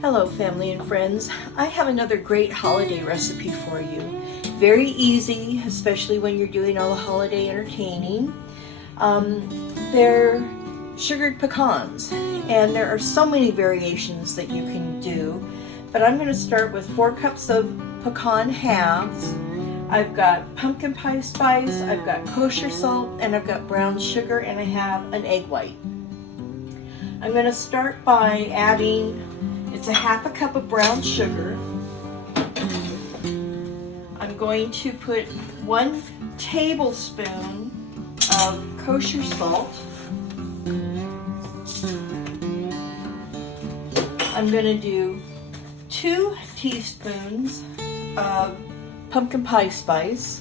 Hello family and friends. I have another great holiday recipe for you. Very easy, especially when you're doing all the holiday entertaining. They're sugared pecans, and there are so many variations that you can do. But I'm going to start with 4 cups of pecan halves. I've got pumpkin pie spice, I've got kosher salt, and I've got brown sugar, and I have an egg white. I'm going to start by adding, it's a half a cup of brown sugar. I'm going to put 1 tablespoon of kosher salt. I'm going to do 2 teaspoons of pumpkin pie spice.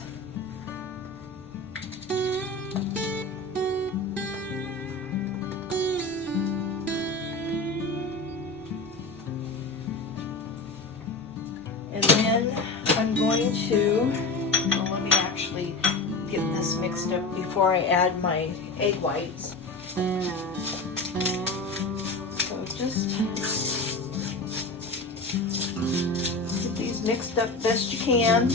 And then I'm going to, well, let me actually get this mixed up before I add my egg whites. So just get these mixed up best you can.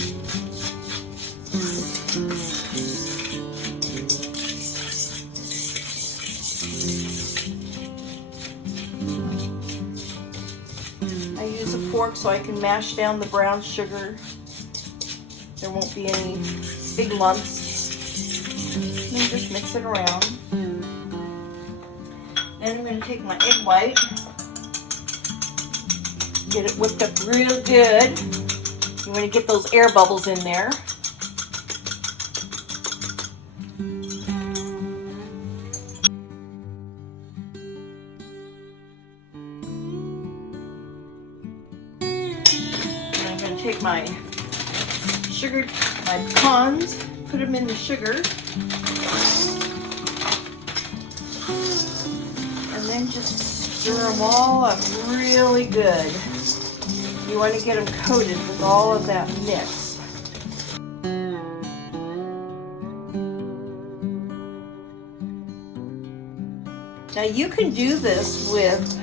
I use a fork so I can mash down the brown sugar. There won't be any big lumps. And then just mix it around. Then I'm going to take my egg white, get it whipped up real good. You want to get those air bubbles in there. Take my pecans, put them in the sugar, and then just stir them all up really good. You want to get them coated with all of that mix. Now you can do this with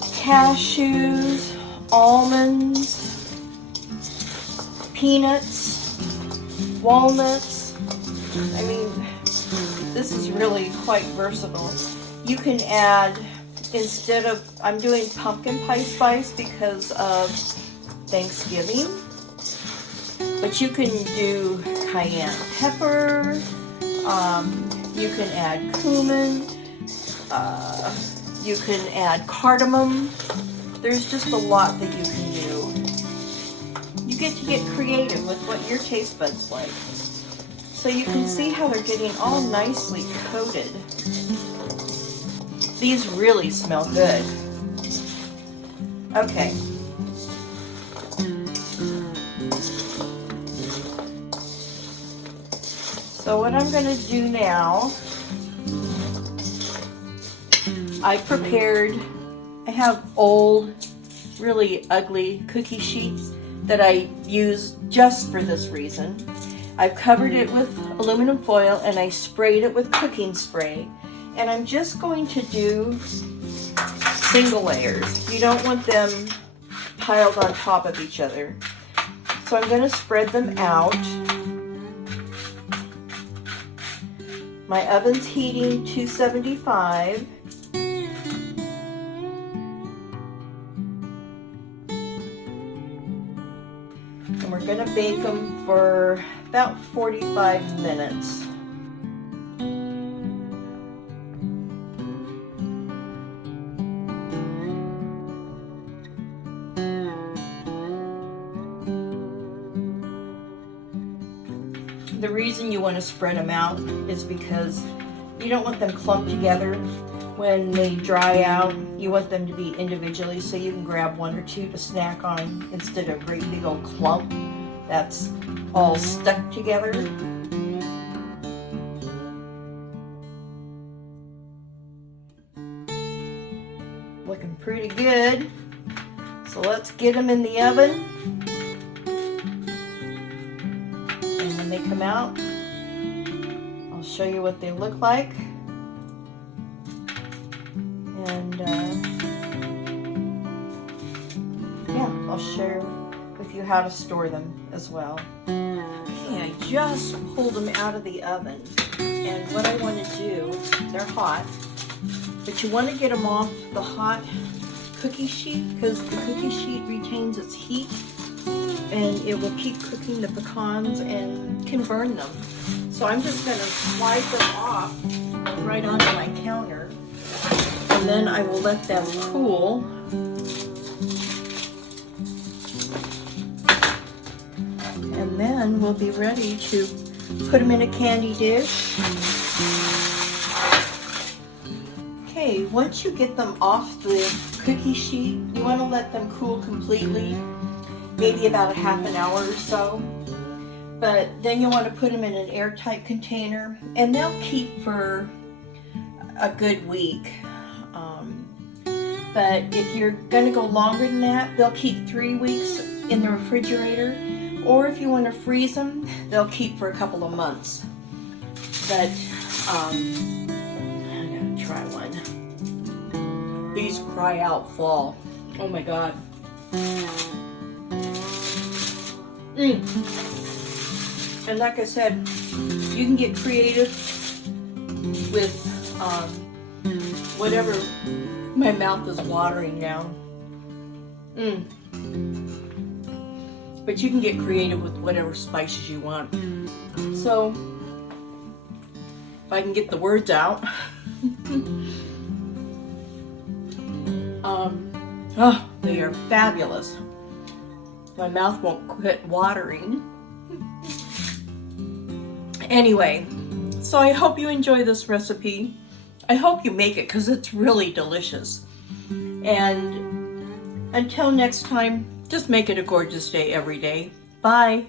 cashews, almonds, peanuts, walnuts. I mean, this is really quite versatile. You can add, instead of, I'm doing pumpkin pie spice because of Thanksgiving, but you can do cayenne pepper, you can add cumin, you can add cardamom. There's just a lot that you can do. You get to get creative with what your taste buds like. So you can see how they're getting all nicely coated. These really smell good. Okay. So what I'm going to do now, I have old, really ugly cookie sheets that I use just for this reason. I've covered it with aluminum foil and I sprayed it with cooking spray. And I'm just going to do single layers. You don't want them piled on top of each other. So I'm going to spread them out. My oven's heating 275. And we're going to bake them for about 45 minutes. The reason you want to spread them out is because you don't want them clumped together. When they dry out, you want them to be individually so you can grab 1 or 2 to snack on instead of a great big old clump that's all stuck together. Looking pretty good. So let's get them in the oven. And when they come out, I'll show you what they look like. And share with you how to store them as well. Okay, I just pulled them out of the oven. And what I want to do, they're hot, but you want to get them off the hot cookie sheet because the cookie sheet retains its heat and it will keep cooking the pecans and can burn them. So I'm just going to slide them off right onto my counter, and then I will let them cool. And then we'll be ready to put them in a candy dish. Okay, once you get them off the cookie sheet, you want to let them cool completely, maybe about a half an hour or so. But then you'll want to put them in an airtight container, and they'll keep for a good week. But if you're going to go longer than that, they'll keep 3 weeks in the refrigerator. Or if you want to freeze them, they'll keep for a couple of months. But I'm going to try one. These cry out fall. Oh my God. And like I said, you can get creative with whatever. My mouth is watering now. But you can get creative with whatever spices you want. So, if I can get the words out. Oh, they are fabulous. My mouth won't quit watering. Anyway, so I hope you enjoy this recipe. I hope you make it because it's really delicious. And until next time, just make it a gorgeous day every day. Bye.